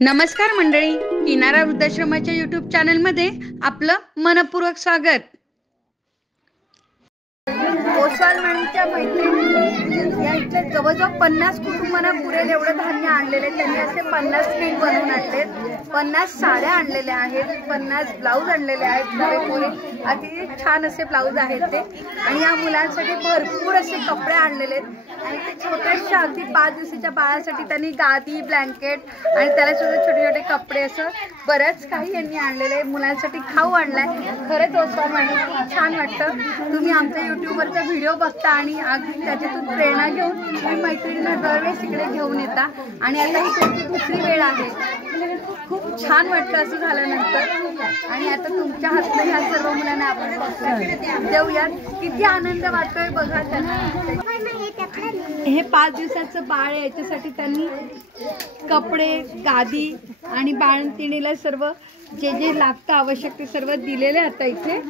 नमस्कार मंडळी, किनारा वृद्धाश्रमाच्या यूट्यूब चॅनलमध्ये आपलं मनपूर्वक स्वागत। ओसवाल मॅडमच्या मैत्रिणींनी या इथले जवळजवळ 50 कुटुंबांना पुरेल एवढं धान्य आणलेले। त्यांनी असे 50 किट बनवून आणलेत, 50 साड्या आणलेल्या आहेत, 50 ब्लाऊज आणलेले आहेत। अति छान असे ब्लाऊज आहेत ते। आणि या मुलांसाठी भरपूर असे कपडे आणलेले आहेत। आणि ते छोट्याशा अगदी 5 दिवसाच्या बाळासाठी त्यांनी गादी, ब्लँकेट आणि त्याला सुद्धा छोटे छोटे कपडे असं बरंच काही यांनी आणलेले। मुलांसाठी खाऊ आणलाय। खरंच ओसवाल मॅडम खूप छान वाटतं। तुम्ही आमच्या यूट्यूबवरचा व्हिडिओ बघता आणि अगदी त्याच्यातून प्रेरणा घेऊन तुम्ही मैत्रिणींना दरवेळेस इकडे घेऊन येता। आणि आता ही तुमची दुसरी वेळ आहे। खूप छान वाटतं असं झाल्यानंतर। आणि आता तुमच्या हातनं ह्या सर्व मुलांना आपण देऊयात। किती आनंद वाटतोय बघा त्यांना। हे 5 दिवसाचं बाळ आहे, याच्यासाठी त्यांनी कपडे, गादी आणि बाळंतिणीला सर्व जे जे लागतं आवश्यक ते सर्व दिलेले आता इथे।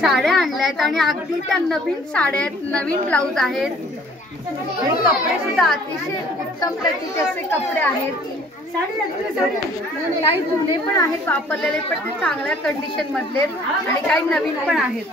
साड्या आणल्यात आणि अगदी त्या नवीन साड्या आहेत, नवीन ब्लाऊज आहेत आणि कपडे सुद्धा अतिशय उत्तम प्रतीचे असे कपडे आहेत। काही जुने पण आहेत वापरलेले, पण ते चांगल्या कंडिशन मधले आणि काही नवीन पण आहेत।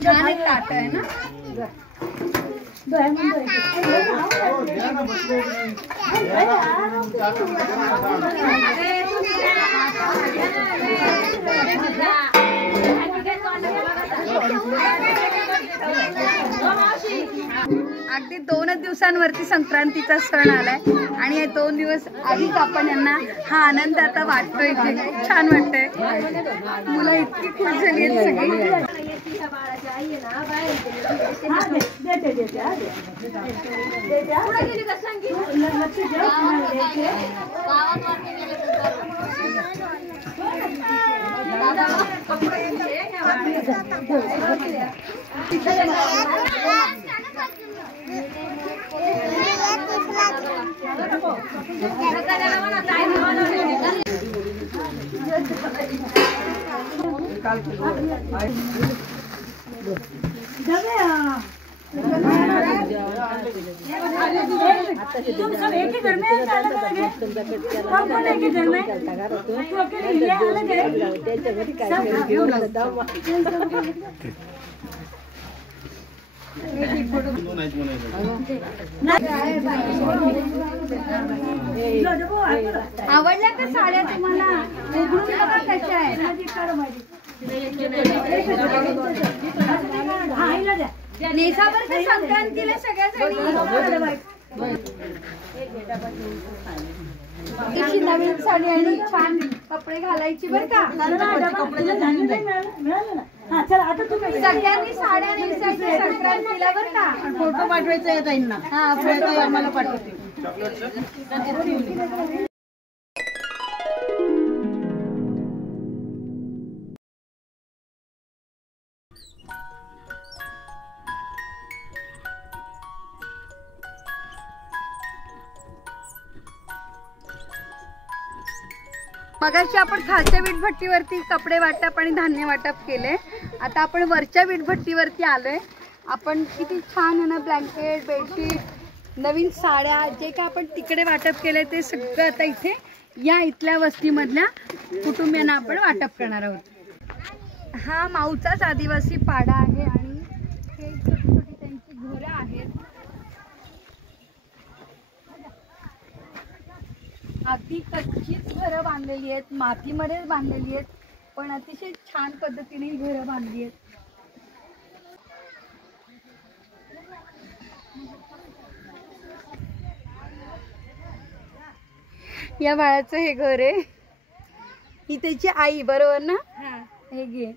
छान एक ताट आहे ना। अगदी 2 दिवसांवरती संक्रांतीचा सण आलाय आणि हे 2 दिवस आधीच आपण यांना हा आनंद आता वाटतोय। खूप छान वाटतंय। मुलं इतकी खुश झाली आहेत सगळी। तुम सब एक ही घर में अलग अलग है? कौन एक ही घर में? तू अकेले ये अलग है? आवडल्या का साड्या तुम्हाला? उघडून बघा कशा आहेत। नेसावर का संक्रांतीला सगळ्याजणी अशी नवीन साडी आणि छान कपडे घालायची बरं का। सगळ्यांनी साड्या नेसायच्या संक्रांतीला बरं का। फोटो पाठवायचा आहे ताईंना। हा, फोटो आम्हाला पाठवते। मगाशी आपण खालच्या वीटभट्टीवरती कपडे वाटप आणि धान्य वाटप केले। आता आपण वरच्या वीटभट्टीवरती आलोय। आपण किती छान आहे ना, ब्लँकेट, बेडशीट, नवीन साड्या जे काय आपण तिकडे वाटप केले ते सगळं आता इथे या इथल्या वस्तीमधल्या कुटुंबियांना आपण वाटप करणार आहोत। हा माऊचाच आदिवासी पाडा आहे आणि हे छोटी छोटी त्यांची घरं आहेत। अगदी कच्चीच घरं बांधलेली आहेत, मातीमध्येच बांधलेली आहेत, पण अतिशय छान पद्धतीने घरं बांधली आहेत। या बाळाचं हे घर आहे, ही त्याची आई बरोबर ना. हे घे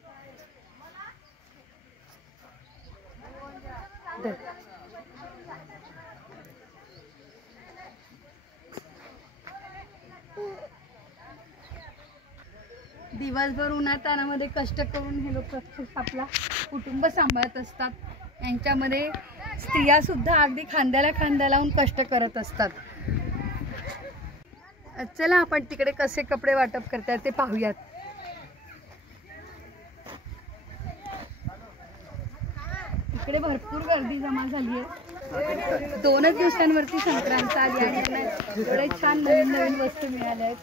दिवसभर उन्हातानामध्ये कष्ट करून हे लोक आपला कुटुंब सांभाळत असतात. यांच्यामध्ये स्त्रिया सुद्धा अगदी खांद्याला खांदा लावून कष्ट करत असतात. चला आपण तिकडे कसे कपडे वाटप करतात ते पाहूयात. इकडे भरपूर गर्दी जमा झाली आहे. 2च दिवसांवरती संक्रांत आली आणि एवढे छान नवीन नवीन वस्तू मिळाल्या आहेत.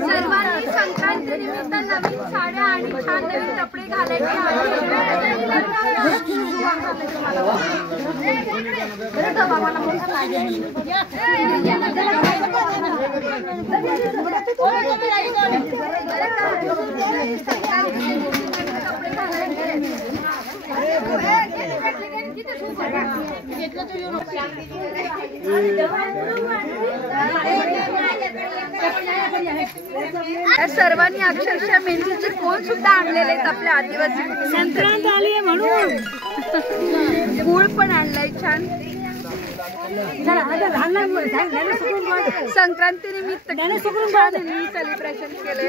सर्वांनी संक्रांती निमित्त नवीन साड्या आणि छान नवीन कपडे घालायचे सर्वांनी अक्षरशः मेहंदीचे कोण सुद्धा आणलेले आहेत आपल्या आदिवासी. संक्रांत आली आहे म्हणून गुळ पण आणलाय छान. संक्रांती निमित्त सेलिब्रेशन केले.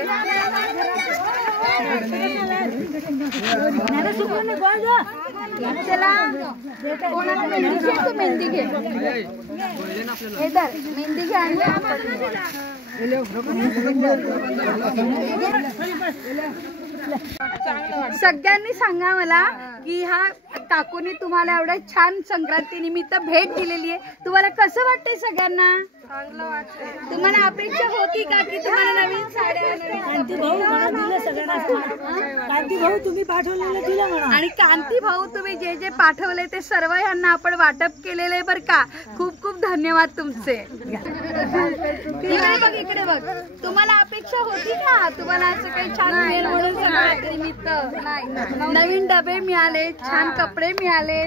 चला कोणाला मेहंदी घे, तू मेहंदी घे. हे धर मेहंदी घे आणली आपण. सगळ्यांनी सांगा मला की हा काकूनी तुम्हाला एवढं छान संक्रांती निमित्त भेट दिलेली आहे, तुम्हाला कसं वाटतंय सगळ्यांना? चांगलं वाटतंय. तुम्हाला अपेक्षा होती का की तुम्हाला नवीन साड्या? कांती भाऊ मला दिलं सगळ्यांना. कांती भाऊ तुम्ही पाठवलेलं दिलं मला. आणि कांती भाऊ तुम्ही जे जे पाठवले ते सर्व यांना आपण वाटप केलेले बरं का. खूप खूप धन्यवाद तुमचे. इकडे बघ, इकडे बघ. तुम्हाला अपेक्षा होती का तुम्हाला असं काही छान मिळेल म्हणून संक्रांती निमित्त? नवीन डबे मिळाले, छान कपडे मिळाले,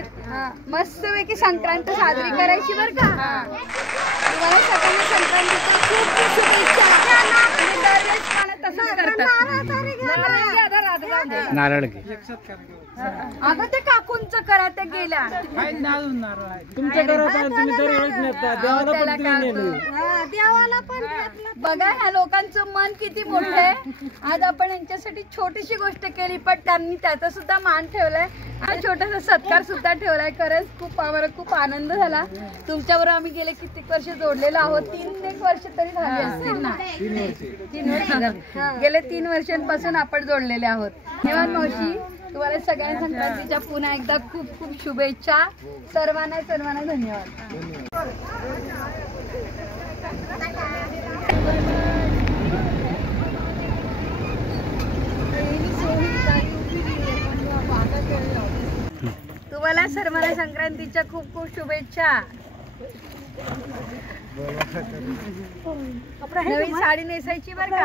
मस्तपैकी संक्रांत साजरी करायची बरं का. तुम्हाला सगळ्यांना संक्रांतीच्या खूप खूप शुभेच्छा. दरवेळेस मला तसंच करतात. नारळ अगं ते काकूंचं करा, ते गेल्या तुमच्या घरात तुम्ही दरवेळेस नेता देवाला पण. बघा ह्या लोकांचं मन किती मोठं आहे. आज आपण यांच्यासाठी छोटीशी गोष्ट केली पण त्यांनी त्याचा सुद्धा मान ठेवलाय. हा छोटासा सत्कार सुद्धा ठेवलाय. खरंच खूप आम्हाला खूप आनंद झाला. तुमच्याबरोबर आम्ही गेले कित्येक वर्ष जोडलेलो आहोत. 3 वर्ष तरी झाली असतील ना. 3 वर्ष गेले 3 वर्षांपासून आपण जोडलेले आहोत. धन्यवाद मावशी. तुम्हाला सगळ्या संक्रांतीच्या पुन्हा एकदा खूप खूप शुभेच्छा. सर्वांना धन्यवाद. तुम्हाला सर्वांना संक्रांतीच्या खूप खूप शुभेच्छा. नवीन साडी नेसायची बरं का.